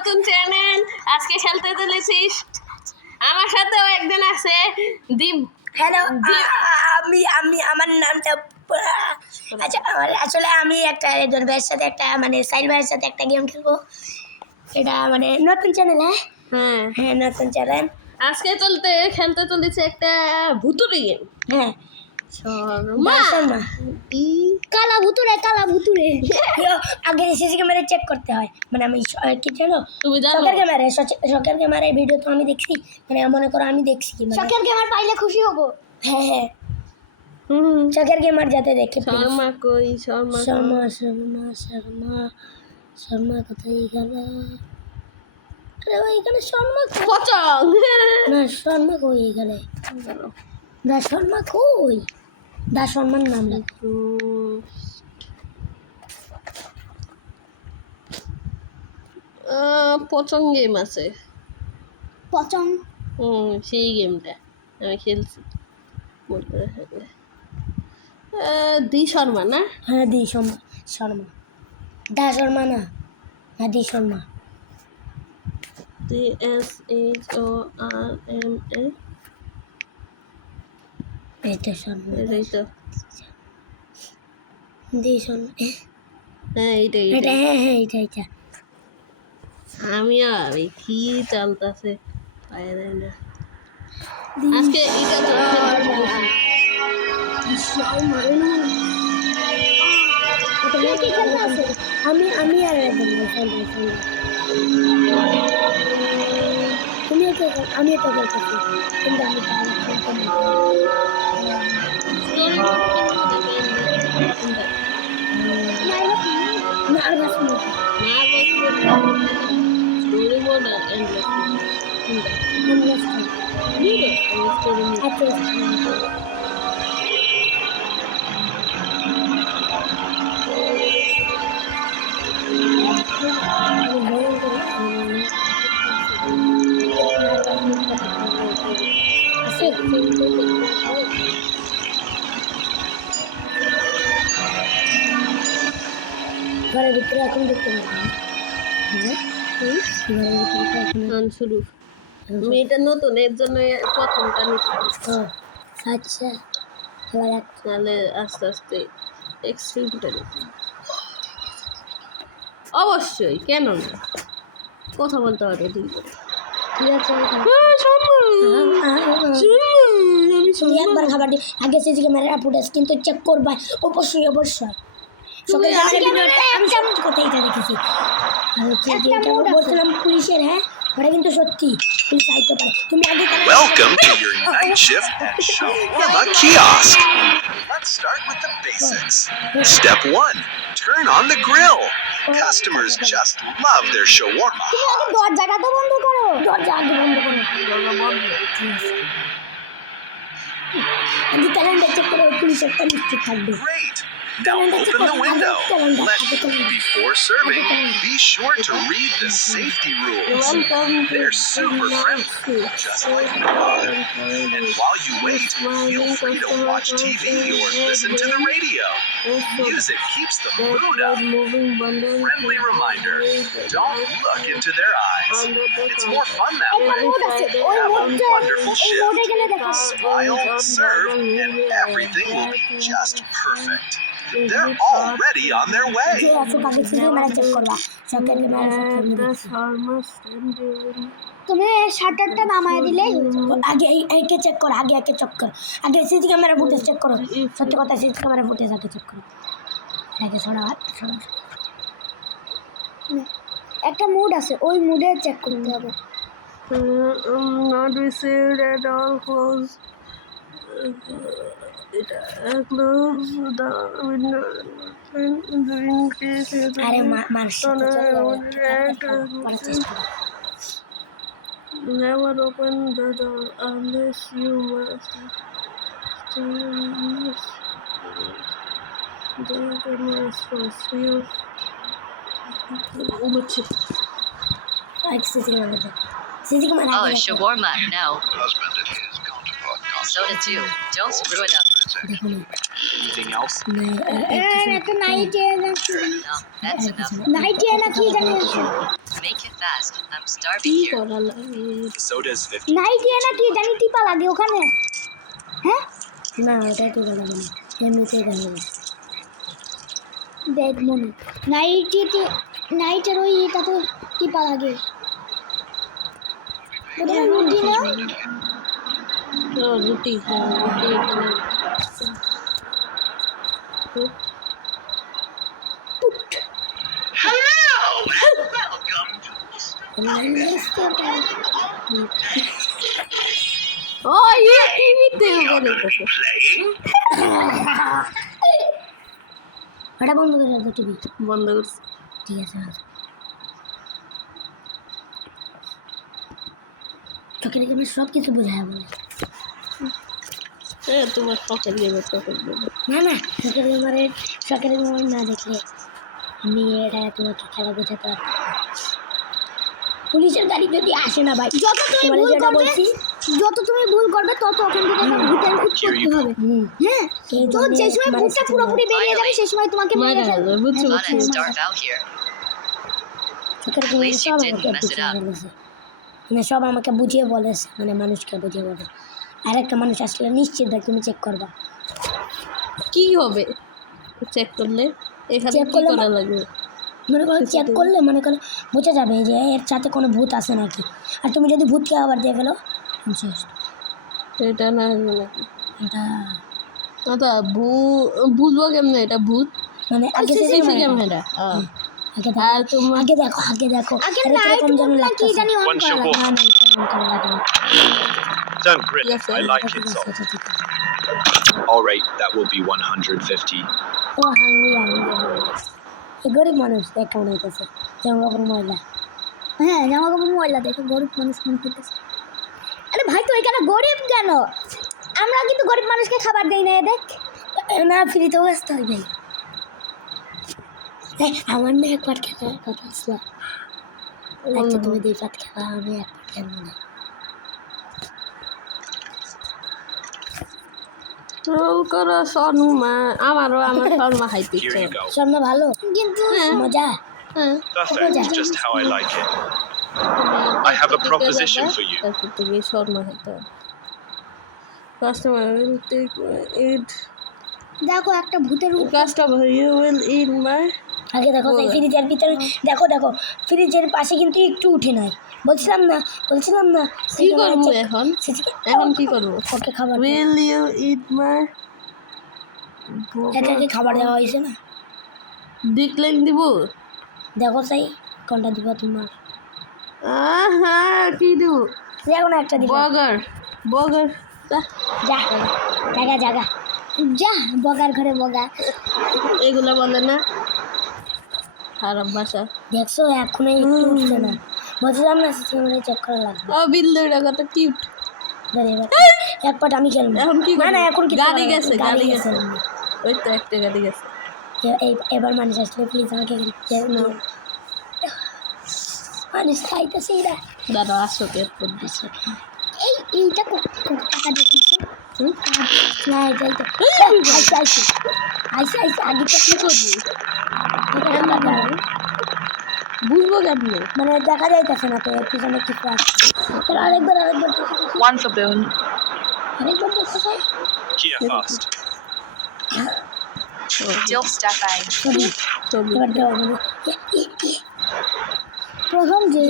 নতুন চ্যানেল। আজকে খেলতে চলেছিস, আমার সাথেও একজন আছে দীপ। হ্যালো, আমি আমার নামটা আচ্ছা, আসলে আমি একটা একজন ভাইয়ের সাথে একটা মানে সাইল ভাইয়ের সাথে একটা গেম খেলবো। এটা মানে নতুন চ্যানেল। হ্যাঁ হ্যাঁ নতুন চ্যানেল। আজকে খেলতে চলেছে একটা ভুতুড়ে গেম। হ্যাঁ শর্মা কালা ভুতুরে আগে সিসি ক্যামেরা চেক করতে হয়। মানে আমি কি জানো, তুমি জানো শখের ক্যামেরায় ভিডিও তো আমি দেখছি, মানে মনে করো আমি দেখছি কি শখের ক্যামেরা পাইলে খুশি হব। হ্যাঁ হ্যাঁ শখের ক্যামেরা যাতে দেখে। শর্মা কই শর্মা কোথায় গেল? আরে ভাই এখানে শর্মা পচং না, শর্মা কই এখানে? দা শর্মা কই? দা শর্মার নাম লাগবে। পচং গেম আছে। পচং সেই গেমটা আমি খেলছি। দি শর্মা না? হ্যাঁ দি শর্মা দা শর্মা না, হ্যাঁ দি শর্মা। DSHORMA এটা শর্মা এটাই তো। দি শর্মা। হ্যাঁ এইটাই এটা হ্যাঁ হ্যাঁ এটা আমি আর কি চলতেছে আজকে এটা তো আমি আর আমি তো করতেছি, কিন্তু আমি ঘরের ভিতরে এখন দেখতে পাচ্ছি শুরু। মেয়েটা নতুন, এর জন্য প্রথমটা নিচ্ছি। আচ্ছা তাহলে আস্তে আস্তে এক্সট্রিমটা নিচ্ছি। অবশ্যই, কেন না, কথা বলতে পারবে ঠিক আছে। একবার খাবার দিই আগে সিসি ক্যামেরা ফুটেজ কিন্তু চেক করবা অবশ্যই। আমি সত্যি কথা এটা দেখেছি। বলছিলাম পুলিশের, হ্যাঁ ওটা কিন্তু সত্যি, পুলিশ আইতে পারে। তুমি আগে Welcome to your night shift at Shawarma Kiosk. Let's start with the basics. Step 1. Turn on the grill. Customers just love their shawarma. দরজাটা তো বন্ধ করো, দরজা আগে বন্ধ করো। আগে ক্যালেন্ডার চেক করো, পুলিশ একটা নিশ্চিত থাকবে। Great. Now open the window. Before serving, be sure to read the safety rules. They're super friendly, just like a dog. And while you wait, feel free to watch TV or listen to the radio. Music keeps the mood up. Friendly reminder, don't look into their eyes. It's more fun that way. Have a wonderful shift. Smile, serve, and everything will be just perfect. They're already on their way. তুমি শাটারটা নামায় দিলে আগে এইকে check করো, আগে check করো, আগে CC camera footage check করো। সত্যি কথা, সিসি ক্যামেরা ফুটেজ আগে চেক করো। আগে একটা মুড আছে, ওই মুডে চেক করতে হবে। Not received at all. Close. Close the window. In case আরে never open the door unless you must. Oh, shawarma, no. Soda too. Don't screw it up. section. Anything else? একটা নাইটে নাকি No, that's enough. নাইটে নাকি জানি Make it fast. I'm কি starving here. করা লাগে The soda is 50. নাইটে নাকি জানি টিপা লাগে ওখানে হ্যাঁ না ওটা টিপা লাগে না এমনিতেই লাগে দেখ মনে নাইটের ওই এটাতে টিপা লাগে ওটা রুটি না ও, রুটি হ্যাঁ রুটি ও ইয়ে টিভিতে বলে কথা ওটা বন্ধ করে দাও টিভি বন্ধ করছি ঠিক আছে চোখের গেমে সব কিছু বোঝায় বলে তোমার শখের গেমে না না শখের গেমার না দেখলে আমি এটা তোমাকে খেলা বোঝাতে পারতাম না। পুলিশের গাড়ি যদি আসে না ভাই যত তুমি ভুল করবে তত ওখান থেকে ভূতের উৎপত্তি হবে হ্যাঁ তো যে সময় ভূতটা পুরোপুরি বেরিয়ে যাবে সেই সময় তোমাকে মেরে ফেলবে বুঝছো Thought it's dark out here. চোখের At least you didn't mess it up. মানে সব আমাকে বুঝিয়ে বলেছে মানে মানুষকে বুঝিয়ে বলে আর একটা মানুষ আসলে নিশ্চিত ভাই তুমি চেক করবা কি হবে চেক করলে এখানে Check কি করলে করা লাগবে মনে করো চেক করলে মনে করো বোঝা যাবে যে এর সাথে কোনো ভূত আছে নাকি আর তুমি যদি ভূতকে আবার দিয়ে ফেলো শেষ এটা না নাকি এটা দাদা বুঝবো কেমনে এটা ভূত মানে আগে সিসি থেকে ক্যামেরা আর তোমার আগে দেখো আগে নাইট মোড না কি জানি অন One করা show লাগে। না, না, এটা on করা লাগে না। Don't grit. Yes, sir. I like it so. এটা ঠিক আছে। All right, that will be 150. ও হাঙ্গি এই গরিব মানুষ দেখ কেমন হইতেছে জামা কাপড় ময়লা হ্যাঁ জামা কাপড় ময়লা দেখো গরিব মানুষ মনে করতেছে আরে ভাই তো এখানে গরিব কেন আমরা কিন্তু গরিব মানুষকে খাবার দেই না দেখ না ফ্রিতে ব্যস্ত হয়ে যাই আমার না একবার খেলার কথা আসলো আচ্ছা তুমি দুই পাত খাবা আমি এক পাত খাবো না রোল করো শর্মা আমারও আমার শর্মা খাইতে Here ইচ্ছে you go. সামনে ভালো কিন্তু মজা হ্যাঁ Perfect, just how I like it. I have a proposition for you. তারপর তুমি শর্মা খেতে কাস্টমার উইল টেক ইট দেখো একটা ভূতের কাস্টমার ইউ উইল ইট মাই আগে দেখো এই ফ্রিজের ভিতরে দেখো ফ্রিজের পাশে কিন্তু একটু উঠে নাই বলছিলাম না কি করবো এখন এখন কি করবো ওকে খাবার উইল ইউ ইট মাই এটাকে খাবার দেওয়া হয়েছে না ডিক্লাইন দিব দেখো সাই কোনটা দিব তোমার হ্যাঁ কি দিব দেখো না একটা দিব বগার যা বগার ঘরে বগা এগুলো বলে না খারাপ ভাষা দেখছো এখনই একটু উঠছে না বলছিলাম না সিস্টেমে চেক করা লাগবে ও বিল্লুটা কত কিউট ধরে এবার এক পাট আমি খেলবো এখন কি না করবো? না এখন কি গাড়ি গেছে, গাড়ি গেছে। এমনি। ওই তো একটা গাড়ি গেছে এবার মানুষ আসলে প্লিজ আমাকে মানুষ খাইতেছে এরা দাদা আসো এরপর দিচ্ছে এইটা টাকা দিতেছে না এটাই তো আইসে আগে তো কি করবি বুঝবো কেমনি মানে দেখা যাইতেছে না তো এর পিছনে কিছু আছে আরেকবার One for Boone. আরেকবার দেখতে চাই Kia fast. Still stepping. ছবি ছবি এবার দেওয়া হবে প্রথম যে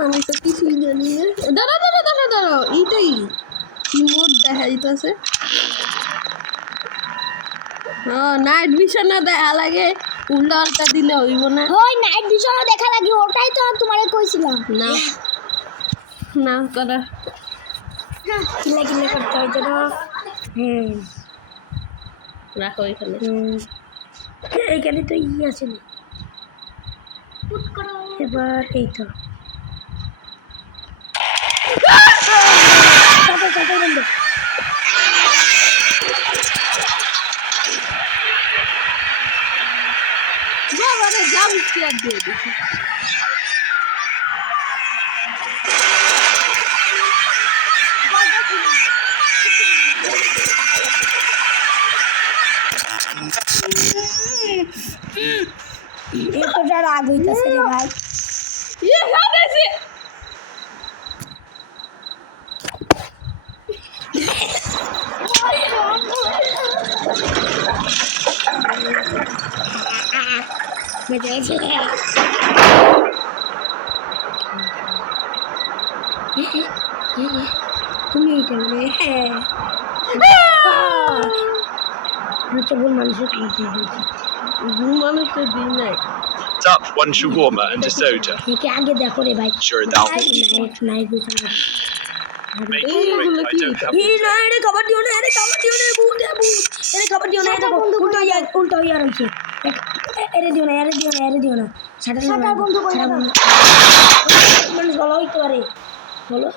আমি তো কিছুই জানি না দাঁড়াও এইটাই মোট দেখা যাইতেছে নাইট ভিশনে দেখা লাগে উল্টা আলটা দিলে হইব না ওই নাইট ভিশনও দেখা লাগে ওটাই তো তোমারে কইছিলাম না না করা কিলা করতে হয় যেন রাখো এখানে এইখানে তো আছে না এবার এই তো জাম্প স্কেয়ার দিয়ে দিছি এতটা রাগ হইতাছে রে ভাই খাইতেছি বেঁচে গেছে তুমি এইটা মানে আমি তো ভুল মানুষের খাইতে হয়েছি মানুষের দিন নাই Up one shawarma and a soda. একে আগে দেখো রে ভাই Sure, that'll নাইট নাইট বুঝা make it quick. I don't have এই না রে খবর দিও না রে খবর দিও না ভূত এরে খবর দিও না এটা উল্টো হইয়া রইছে এরে দিও না সাটা বন্ধ করে দাও মানুষ ভালো হইতে পারে বলো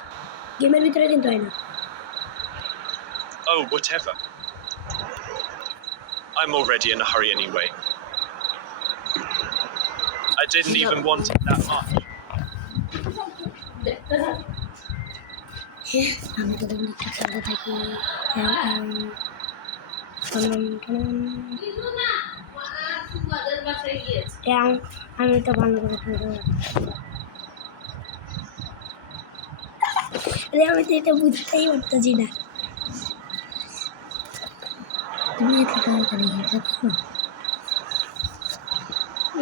গেমের ভিতরে কিন্তু হয় না Oh, whatever. I'm already in a hurry anyway. I didn't even want it that much. আমি তো দেখুন একটু খেলতে থাকি আমি তো ভালো করে খেলতে পারি আমি তো এটা বুঝতেই পারতেছি না তুমি এত তাড়াতাড়ি খেলতে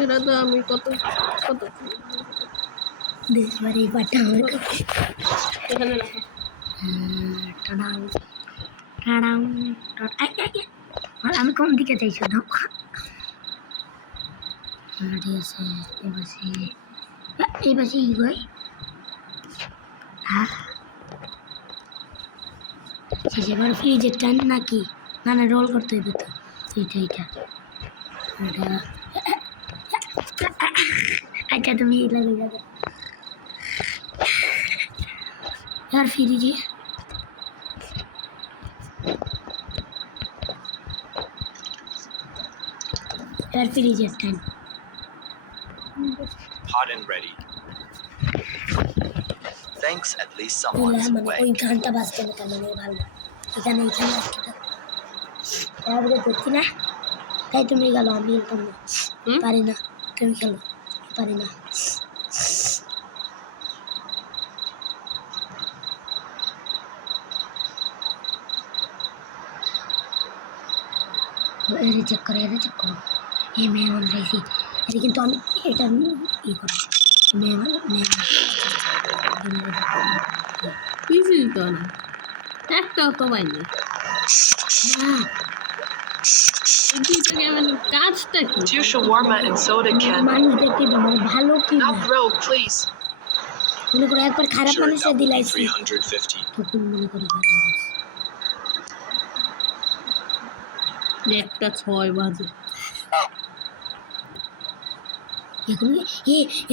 এটা তো আমি কত দেখবার এই পাটা আমার এখানে রাখো আমি কোন দিকে চাইছি না ঠিক আছে এই পাশে ই ভাই হ্যাঁ এবার ফ্রিজের টান নাকি না না রোল করতে হইবে তো এইটা আচ্ছা তুমি লাগে যাবে यार फिर जी यार फिर जी time Hot and ready. Thanks, at least ওই someone's মানে away. ওই গানটা বাজতে না কেন ভালো এখানে আসতে তারপরে দেখছি না তাই তুমি গেল আমি খেলতাম না পারি না তুমি খেলো পারি না এর চেক করো এই মেহমান রাইছি এটা কিন্তু আমি এটা ই করি কিছুই তো না একটাও তো পাইনি কাজটা কি 2 shawarma and soda, Ken. মানুষদেরকে ভালো কি Not grilled, please. মনে করো একবার খারাপ Sure, মানুষের that'll be দিলাইছি 350. তখন মনে করি একটা 6 বাজে এখন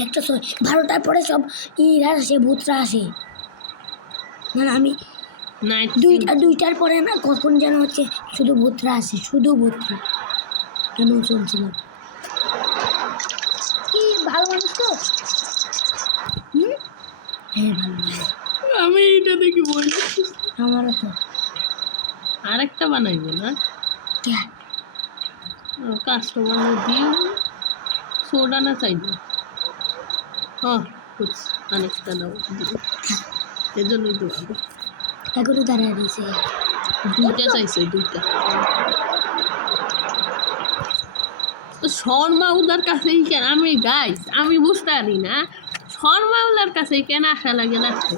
একটা 12টার পরে সব ইরা আসে ভূতরা আসে না আমি নাইট 2টার পরে না কখন যেন হচ্ছে শুধু ভূতরা আসে শুধু ভূতরা কেমন চলছিল কি ভালো মানুষ তো হ্যাঁ ভালো মানুষ আমি এটা দেখি বলি আমারও তো আরেকটা বানাইবো না কে কাস্টমার দিয়ে সোডা না চাইবো হ্যাঁ অনেকটা দাও এর জন্যই তো এখনও দাঁড়ায় দিয়েছে 2টা চাইছে 2টা তো শর্মাউদার কাছেই কেন আমি গাইস আমি বুঝতে পারি না শর্মাউদার কাছেই কেন আসা লাগে লাগতো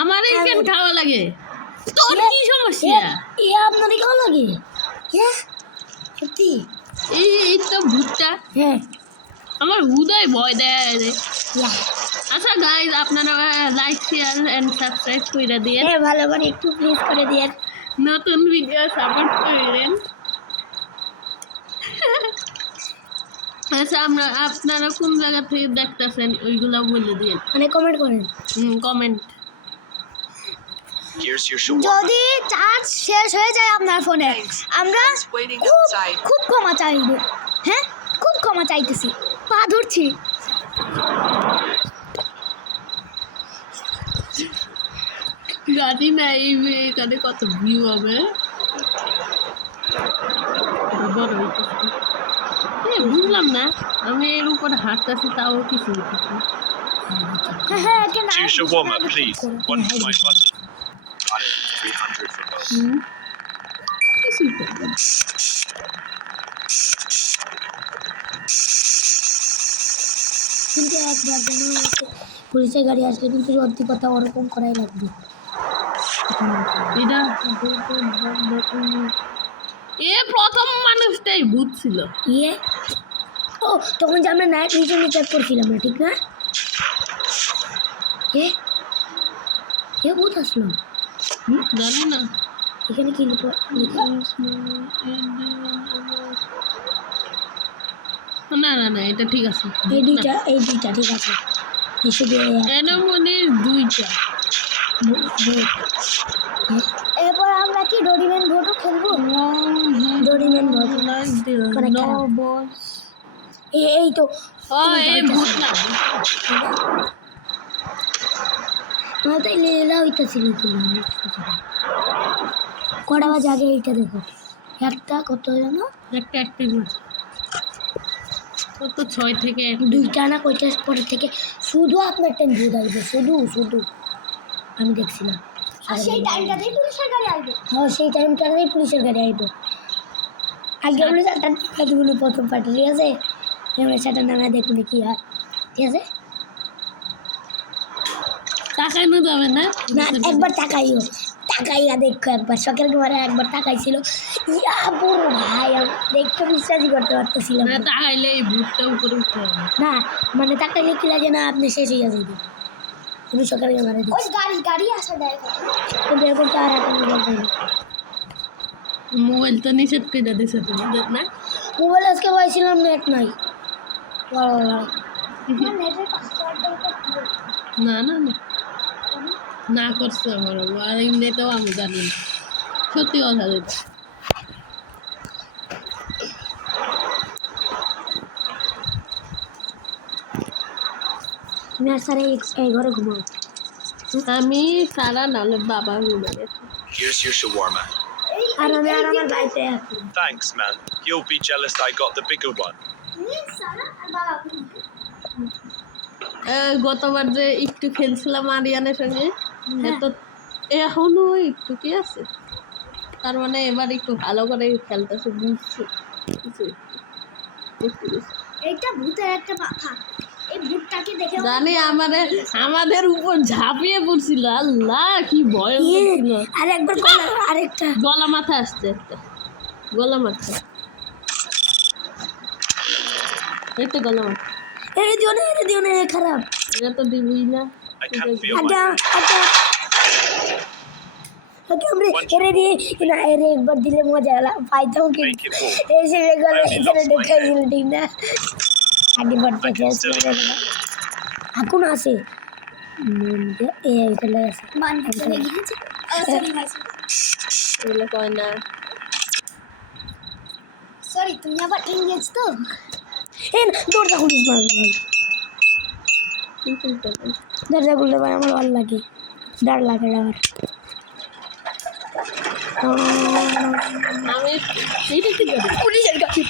আমার এই কেন খাওয়া লাগে তোর কি সমস্যা আপনারই কেমন লাগে হ্যাঁ সত্যি এই তো ভূতটা হ্যাঁ আমার উদয় ভয় দেয় রে আচ্ছা গাইস আপনারা লাইক শেয়ার এন্ড সাবস্ক্রাইব করে দিয়ে হ্যাঁ ভালো করে একটু প্লিজ করে দিয়ে নতুন ভিডিও সাপোর্ট করেন আচ্ছা আপনারা কোন জায়গা থেকে দেখতেছেন ওইগুলো বলে দিন মানে কমেন্ট করেন কমেন্ট Here's your shawarma. যদি চার্জ শেষ হয়ে যায় আপনার ফোনে আমরা It's waiting খুব outside. খুব ক্ষমা চাইব হ্যাঁ খুব ক্ষমা চাইতেছি পা ধরছি জানি না এই এখানে কত ভিউ হবে বড় হইতেছে। বুঝলাম না, আমি এর উপরে হাঁটতেছি তাও কিছু হইতেছে না। হ্যাঁ কেন Choose shawarma, please. One for my buddy. Got it. 300 for both. কিছুই তো না। কিন্তু একবার যেন আমাকে পুলিশের গাড়ি আসলে কিন্তু সত্যি কথা ওরকম করাই লাগবে। এটা প্রথম মানুষটাই ভূত ছিল। ইয়ে ও তখন যে আমরা নাইট মিশন চেক করছিলাম না, ঠিক না? ভূত আসলো জানি না। এখানে কি লিখো? না না না, এটা ঠিক আছে। এই দুইটা ঠিক আছে। এই শুধু এর মধ্যে দুইটা। এরপর আমরা কি ডোরিম্যান ভোটও খেলবো? ডোরিম্যান ভোট এই তো এই ভূত না। তাই লেলা হইতেছিল কটা বাজে আগে এইটা দেখো, একটা কত জানো? একটা কত 6 থেকে 1 দুইটা না কয়টা পরে থেকে শুধু আপনার টাইম ভূত আসবে, শুধু আমি দেখছিলাম। আর সেই টাইমটাতেই পুলিশের গাড়ি আসবে। হ্যাঁ সেই টাইমটাতেই পুলিশের গাড়ি আসবে। আগে আমরা চারটা প্রথম পার্টি, ঠিক আছে? আমরা চারটা নামে দেখুন কি হয়, ঠিক আছে? তাকাইনো যাবে না। না একবার তাকাইও, তাকাইয়া দেখো একবার। সকাল ঘরে একবার তাকাইছিল, ইয়া বড় ভাই দেখতে বিশ্বাসই করতে পারতেছিলাম না, তাকাইলে এই ভূতটা উপরে উঠতে হবে। না। মানে তাকাইলে কি লাগে না আপনি শেষ হয়ে যাবে। তুমি সকালে ঘরে ওই গাড়ি আসা দেয় কিন্তু এখন তো আর এখন মোবাইল তো নিষেধ করে দিছে তোমাদের না? মোবাইল আজকে পাইছিলাম, নেট নাই। না না না না করছে আমার, আর এমনিতেও আমি জানি না, সত্যি কথা যেটা। আমি আর স্যার এই ঘরে ঘুমাও। আমি সারা নালে বাবা ঘুমে গেছে। Here's your shawarma. আর আমি আর আমার বাড়িতে আছি। Thanks, man. You'll be jealous I got the bigger one. গতবার যে একটু খেলছিলাম আরিয়ানের সঙ্গে, তো এখনো একটু কি আছে, তার মানে এবার একটু ভালো করে খেলতেছে, বুঝছি কিছু একটু। এইটা ভূতের একটা পাখা, এই ভূতটাকে দেখে জানি আমাদের উপর ঝাঁপিয়ে পড়ছিল, আল্লাহ কি ভয় ছিল। আর একবার আরেকটা গলা মাথা আসছে, একটা গলা মাথা, এই তো গলা মাথা। এরে দিও না খারাপ। এটা তো দিবই না। I can't feel my আচ্ছা আমরা এরে দিয়ে না, এরে একবার দিলে মজা পাইতাম কি Make it full. এসে গেল এখানে দেখাইছিল, ঠিক না? আগে বাড়তে শেষ করে এখন আছে এইখানে আছে এগুলো কয় না। সরি তুমি আবার ইংরেজ তো দরজা খুলিস না ভাই, দরজা খুললে ভাই আমার ভালো লাগে, ডর লাগে আমার। আমি এইটা কি করি? পুলিশের কাছে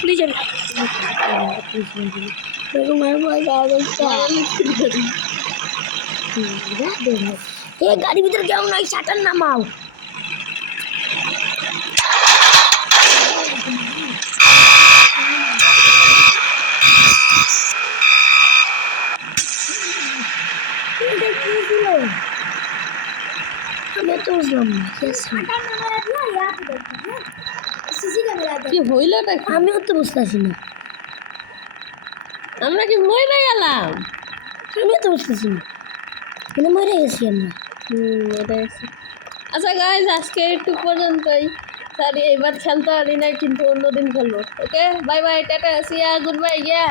এরকম ভয় পাওয়া যাচ্ছে। এই গাড়ির ভিতরে কেউ নয়, শাটার নামাও। আমি তো বুঝলাম না কি হইলটা কি? আমিও তো বুঝতেছি না, আমরা কি মরে গেলাম? আমিও তো বুঝতেছি না, মানে মরে গেছি আমরা। এটা আছে। আচ্ছা গাইজ, আজকে একটু পর্যন্তই। সরি এবার খেলতে পারি না, কিন্তু অন্যদিন খেলবো। ওকে বাই বাই, টাটা, সিয়া, গুড বাই, ইয়া।